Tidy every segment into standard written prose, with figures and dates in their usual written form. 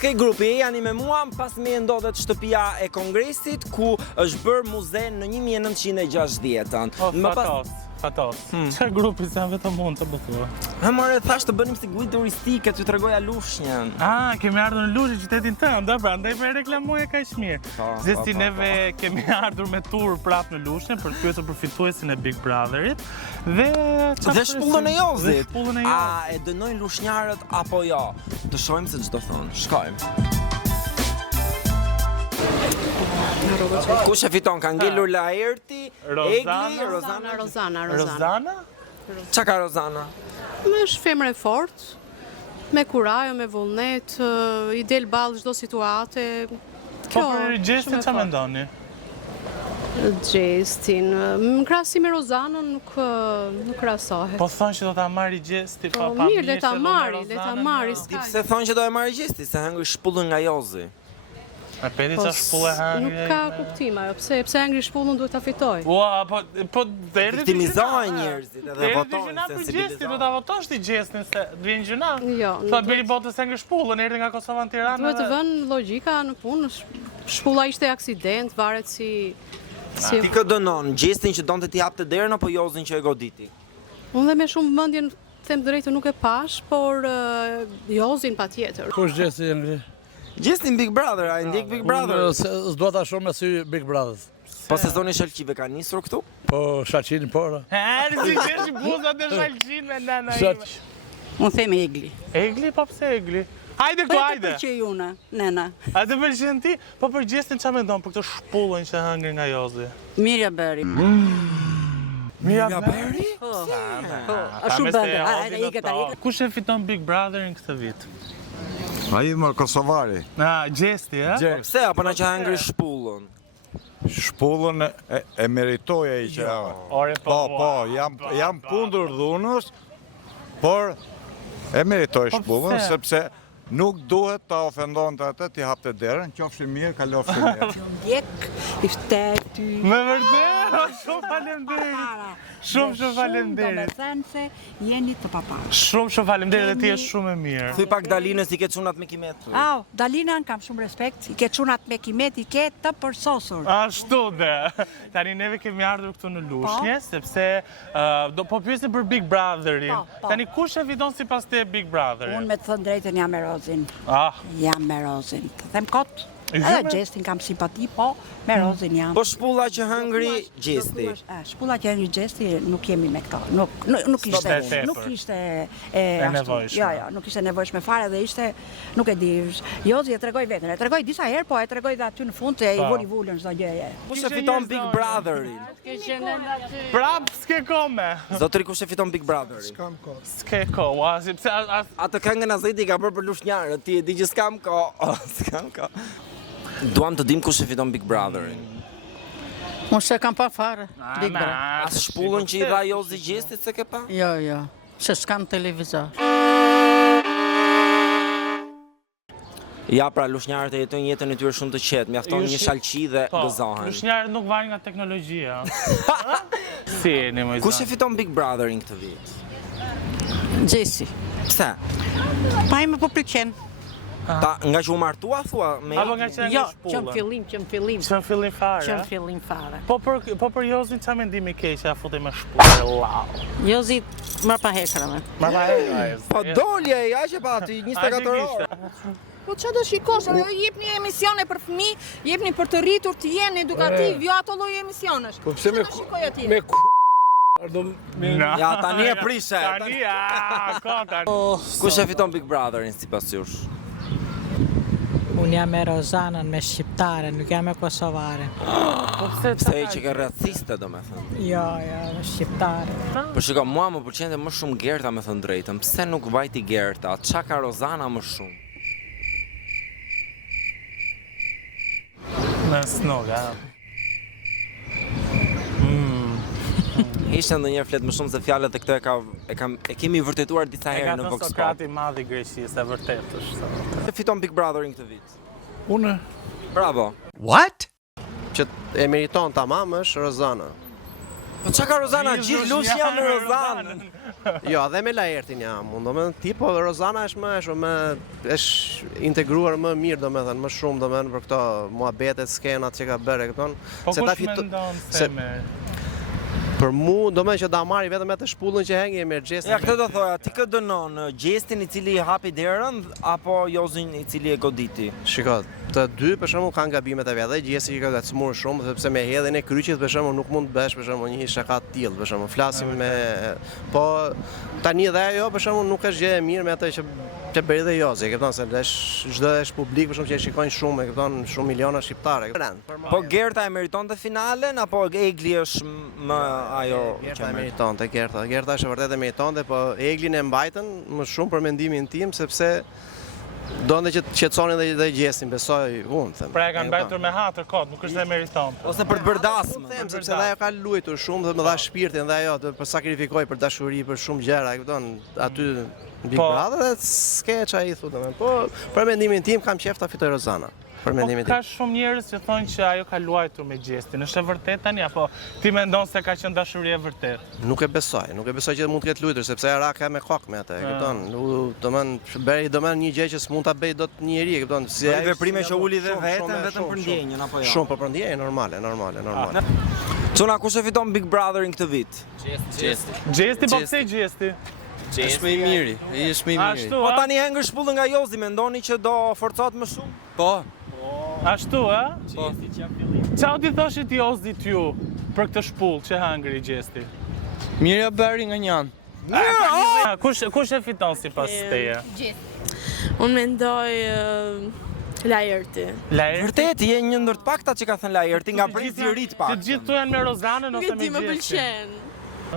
Okej, grupi, jani me mua, pas me ndodhet shtëpia e Kongresit, ku është bërë muze në 1960-ën. Fatos. Që grupi se janë vetëm mund të bëthua? More, thash të bënim si guid turistike, t'ju tregoja Lushnjën. Kemi ardhur në Lushnjë, qytetin tënd, pra, ndaj me reklamuja kaq mirë. Zesti neve kemi ardhur me tur prap në Lushnjë për të pyetur për fituesin e Big Brotherit dhe shpullën e Jozit. A e dënojnë lushnjarët apo jo? Të shohim se ç'do thonë. Shkojmë. Kush e fiton? Ka ngelur Laerti, Egli, Rozana? Qa ka Rozana? Me është femre fort, me kurajo, me vullnet, i del ballë çdo situate. Po për Gjestin qa mendoni? Gjestin, në krahasim me Rozanën nuk krahasohet. Po thonë që do ta marri Gjesti pa mirë, le ta marri. Di pse thonë që do e marri Gjesti, se hëngri shpullën nga Jozi. E pedi qa shpullë hangri? Nuk ka kuptim ajo, pse hangri shpullën duhet ta fitoj. Ua, po deri Viktimizohen njerëzit edhe votojnë sensibilizohen. Për Gjestin, do ta votosh ti Gjestin se vjen gjuna? Jo. Tha biri botës hangri shpullën, erdhi nga Kosova në Tiranë. Duhet të vënë logjika në punë, shpulla ishte aksident, varet si... Ti kë dënon, Gjestin që donte t'i hapte derën apo Jozin që e goditi? Unë dhe me shumë vëmendje them drejtë nuk e pash, por Jozin patjetër. Kush Gjesti Engri? Gjestin Big Brother, a ndjek Big Brother? S'do ta shoh me sy Big Brother. Po sezoni shalqive ka nisur këtu? Po Shaqin pora. Si gjesh buzat e Shalqin me nana ime. Unë them Egli. Egli, po pse Egli? Hajde këtu, hajde! Për që juna, nena. A të pëlqen ti? Po për Gjestin qa mendon për këtë shpullën që hangri nga Jozi? Mirja Beri. Mirja Beri? Po, a shumë bëndë. Kush e fiton Big Brotherin këtë vit? A i më Kosovari. Gjesti, e? Pse, apo na që hangri shpullën? Shpullën e meritoja i që... Po, jam pundur dhunës, por e meritoj shpullën, sepse nuk duhet ta ofendon të atë, ti hapte derën, qofshin mirë, kalofshin mirë. Djek, i shteti... Me vërdet, shumë falemderit. Shumë falemderit. Me thënë se jeni të paparë. Shumë falemderit dhe ti e shumë e mirë. Thuj pak Dalinës i ke çunat me Kimet. Au, Dalinën kam shumë respekt, i ke çunat me Kimet, i ke të përsosur. Ashtu dhe. Tani neve kemi ardhur këtu në Lushnjë, sepse po pyesim për Big Brotherin. Tani kush e fiton sipas te Big Brotherin? Unë me të thënë drejtën jam me Rozin. Jam me Rozin. Të them kot. Edhe Gjestin kam simpati, po me Rozin jam. Po shpulla që hëngri Gjesti. Shpulla që hëngri Gjesti nuk jemi me këto. Nuk ishte e nevojshme. Jo, nuk ishte nevojshme fare dhe ishte, nuk e di, Jozi e tregoj vetën. E tregoj disa herë, po e tregoj dhe aty në fund se i vuri vullën çdo gjëje. Kush e fiton Big Brotherin? Prap s'ke kome. Zotri, kush e fiton Big Brotherin? S'ke ko, atë këngën Azeti ka bërë për lushnjarët, ti e di që s'kam ko. Duam të dim kush e fiton Big Brotherin. Unë se kam pa fare, Big Brother. As shpullën që i dha Jozi Gjestit se ke pa? Jo, se s'kam televizor. Ja, pra, lushnjarët e jetojnë jetën e tyre shumë të qetë, mjafton një shalqi dhe gëzohen. Lushnjarët nuk vajnë nga teknologjia. Si e një mëjzën. Kush e fiton Big Brotherin këtë vit? Gjesi. Pse? Pa ime po pëlqen. Nga që u martua, thua? Apo nga që Jo, shpullën? qëm fillim. Qëm fillim fare. Po për Jozin qa mendimi keq a futi me shpullë, lau. Jozi marr pa hekrave. Po dolje, ja që pa ti 24 orë. Po që do shikosh, jepni emisione për fëmijë, jepni për të rritur të jenë edukativ, jo ato lloj emisionesh. Po pse me Ja, tani e prishe. Tani. Kush e fiton Big Brotherin sipas jush? Unë jam me Rozanën, me shqiptare, nuk jam me kosovare. Pse e që ke raciste, do me thënë? Jo, me shqiptare. Për shiko, mua më pëlqente më shumë Gerta me thënë drejtën. Pse nuk vajti Gerta? Qa ka Rozana më shumë? Në snoga. Ishte ndonjëherë flet më shumë se fjalët e këto e kemi vërtetuar disa herë në Vox Pop. Sokrati i madh i Greqisë, e vërtet është. Se fiton Big Brotherin këtë vit? Unë. Bravo. What? Që e meriton tamam është Rozana. Po çka ka Rozana? Gjithë lush jam me Rozanën. Jo, dhe me Laertin jam, domethënë tipo Rozana është është integruar më mirë domethënë, më shumë domethënë për këto muhabetet, skenat që ka bërë këton. Po kush mendon se me Për mu, do me që da marri vetëm atë shpullën që hengi me Gjestin. Ja, këtë do thoja, ti këtë dënon Gjestin i cili i hapi derën apo Jozin i cili e goditi? Shiko, të dy për shembull kanë gabimet e vet, dhe Gjesti që ka gacmuar shumë, sepse me hedhjen e kryqit për shembull nuk mund të bësh për shembull një shaka të tillë, për shembull flasim me po tani dhe ajo për shembull nuk është gjë e mirë me atë që bëri dhe Jozi, e kupton se çdo është publik për shembull që e shikojnë shumë, e kupton, shumë miliona shqiptarë. Po Gerta e meritonte finalen apo Egli është më ajo Gerta e meritonte, Gerta është vërtet e meritonte, po Eglin e mbajtën më shumë për mendimin tim sepse donte që të qetësonin dhe Gjestin, besoj unë them. Pra e kanë mbajtur me hatër kot, nuk është dhe meritonte. Ose për të bërë dasmë. Them sepse dhe ajo ka luajtur shumë dhe më dha shpirtin dhe ajo të sakrifikoi për dashuri, për shumë gjëra, e kupton, aty Big Brother dhe skeç ai thotë, po për mendimin tim kam qejf ta fitoj Rozana. Për mendimin tim. Ka shumë njerëz që thonë që ajo ka luajtur me Gjestin. Është e vërtetë tani apo ti mendon se ka qenë dashuri e vërtetë? Nuk e besoj që mund të ketë luajtur sepse era ka me kokë me atë, e kupton. Domethënë një gjë që s'mund ta bëj dot një njeri, e kupton. Si ai veprime që uli dhe vetëm për ndjenjën apo jo? Shumë për ndjenjën, normale. Çuna kush e fiton Big Brotherin këtë vit? Gjesti po pse Gjesti? Është më i miri, është më i miri. Ashtu, Po tani hengër shpullën nga Jozi, mendoni që do forcohet më shumë? Po. Ashtu, a? Po. Çao ti thoshit Jozi t'ju për këtë shpullë që hangri Gjesti? Mirja bëri nga njan. Kush e fiton sipas teje? Unë mendoj Laerti. Vërtet, je një ndër të pakta që ka thënë Laerti, nga brezi i ri të pak. Të gjithë tu janë me Rozanën ose me Gjestin? Më pëlqen.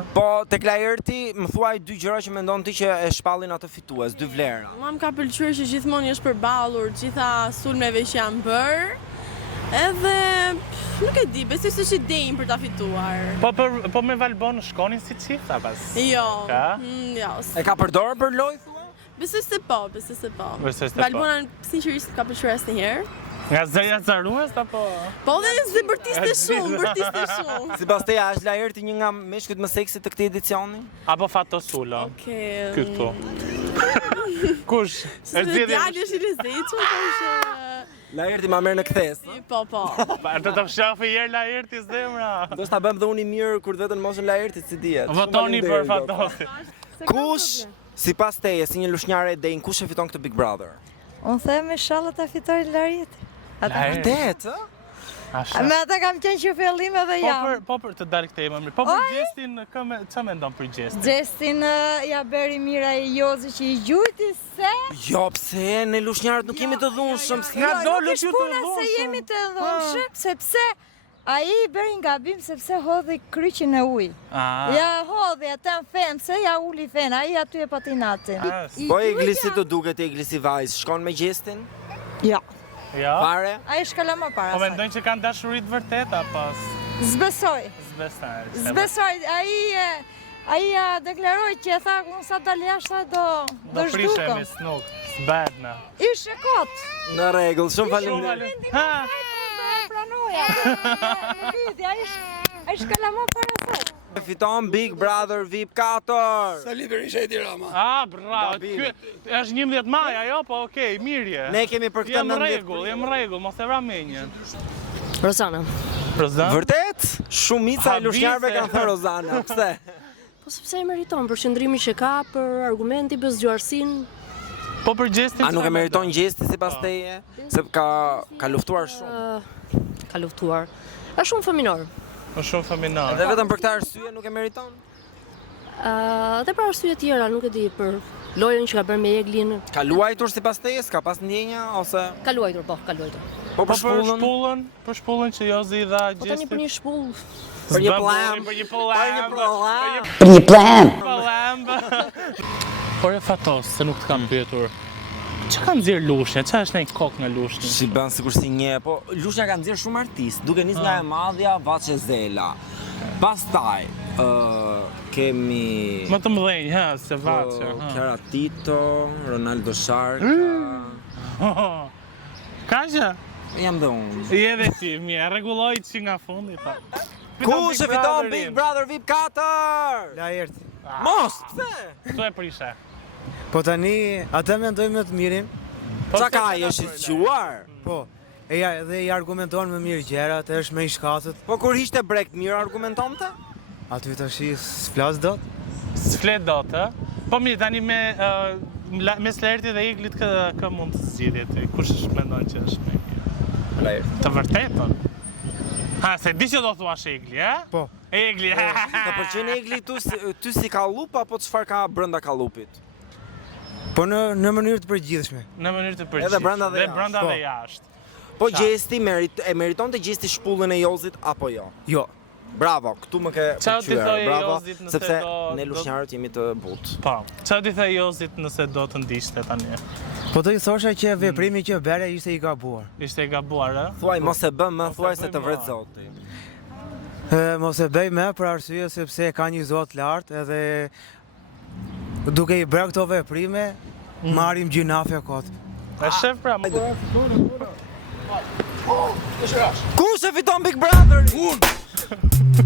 Po, tek Laerti, më thuaj dy gjëra që mendon ti që e shpallin atë fitues, dy vlera. Mua më ka pëlqyer që gjithmonë është përballur gjitha sulmeve që janë bërë. Edhe nuk e di, besoj se është i denjë për ta fituar. Po me Valbon shkonin si çifta pas. Jo. Ka? Jo. E ka përdorur për lojë thua? Besoj se po. Besoj se po. Valbona sinqerisht ka pëlqyer asnjëherë. Nga zëria carues apo? Po dhe bërtiste shumë. Sipas teja është Laerti një nga meshkujt më seksi të këtij edicioni? Apo Fatosulo? Okej. Ky këtu. Kush? Djali është i lezetshëm, po është Laerti ma merr në kthes. Po. Të të fshafë herë Laerti zemra. Do ta bëjmë dhe unë i mirë kur vetën moshën Laertit, si dihet. Votoni për Fatosin. Kush sipas teje si një lushnjare e denj, kush e fiton këtë Big Brother? Unë them inshallah ta fitoj Laerti. Vërtet, Me ata kam qenë që fillim edhe jam. Po për të dalë këtë më mirë. Po për Gjestin, ç'a mendon për Gjestin? Gjestin ja bëri mira i Jozi që i gjujti se... Jo, pse në lushnjarët nuk jemi të dhunshëm. Nuk është puna se jemi të dhunshëm, sepse ai bëri gabim sepse hodhi kryqin e ujë. Ja hodhi atë në fen, se ja uli fen, ai aty e pati natin. Po Eglisi të duket Eglisi vajzë, shkon me Gjestin? Ja. Pare? Ai shkala më para. Po mendojnë që kanë dashuri të vërteta pas? Zbesoj. Zbesoj. Ai deklaroi që tha unë sa dal jashtë do zhdukëm. Do prishem snuk, s'badna. Ishe kot. Në rregull, shumë faleminderit. Pranoja. Ai shkala më para sot. Fiton Big Brother VIP 4. Sali Berisha e Tirana. Bravo. Ky është 11 maj ajo, po okay, mirje. Ne kemi për këtë 19. Jam rregull, mos e vra menjen. Rozana. Vërtet? Shumica e lushnjarëve kanë thënë Rozana. Pse? Po sepse e meriton për qëndrimin që ka, për argumenti, për zgjuarsinë. Po për Gjestin. A nuk e meriton Gjesti sipas teje? Se ka luftuar shumë. Ka luftuar. Është shumë fëminor. Është shumë fëminor. Dhe vetëm për këtë arsye nuk e meriton? Dhe për arsye tjera, nuk e di, për lojën që ka bërë me Eglin. Ka luajtur sipas teje, s'ka pas ndjenja ose? Ka luajtur, po, ka luajtur. Po për shpullën? Për shpullën që Jozi i dha Gjestit. Po tani për një shpull. Për një plan. Për një plan. Por e Fatos, se nuk të kam pyetur. Që ka nxjerr lushnja? Qa është një kokë nga lushnja? Si bën sikur si një, po lushnja ka nxjerr shumë artistë, duke nis nga e madhja Vaçe Zela. Pastaj kemi më të mëdhenj, se Vaçe. Chiara Tito, Ronaldo Sharka. Ka që? Jam dhe unë. Je dhe ti, mirë, rregulloj që nga fundi, pa. Kush e fiton Big Brother VIP 4? La erti. Mos, pse? Kto e prishe? Po tani, ata mendojnë më të mirin. Qa ka, i është i squar? Po, dhe i argumenton më mirë gjërat, është me i shkatët. Po kur ishte brekt mirë argumentonte? Aty tash s'flas dot. S'flet dot, ë? Po mirë, tani me Slerti dhe Eglit kë mund të zgjidhje ty? Kush mendon që është më mirë? Slerti. Të vërtetën? Ha, se di që do thuash Egli, e? Po. Egli, Të pëlqen Egli ty si kallup apo çfarë ka brenda kallupit? Po në mënyrë të përgjithshme. Në mënyrë të përgjithshme. Edhe brenda dhe jashtë. Dhe jashtë. Po gjesti e meriton të gjesti shpullën e Jozit apo jo? Jo. Bravo, këtu më ke pëlqyer. Bravo, sepse ne lushnjarët jemi të butë. Po. Çfarë ti the Jozit nëse do të ndiqte tani? Po do i thosha që veprimi që bëre ishte i gabuar. Ishte i gabuar, ë? Thuaj mos e bëm më, thuaj se të vret Zoti. Mos e bëj më për arsye sepse ka një Zot lart edhe duke i bërë këto veprime, marrim gjinafe kot. E shef pra. Kush e fiton Big Brother? Unë!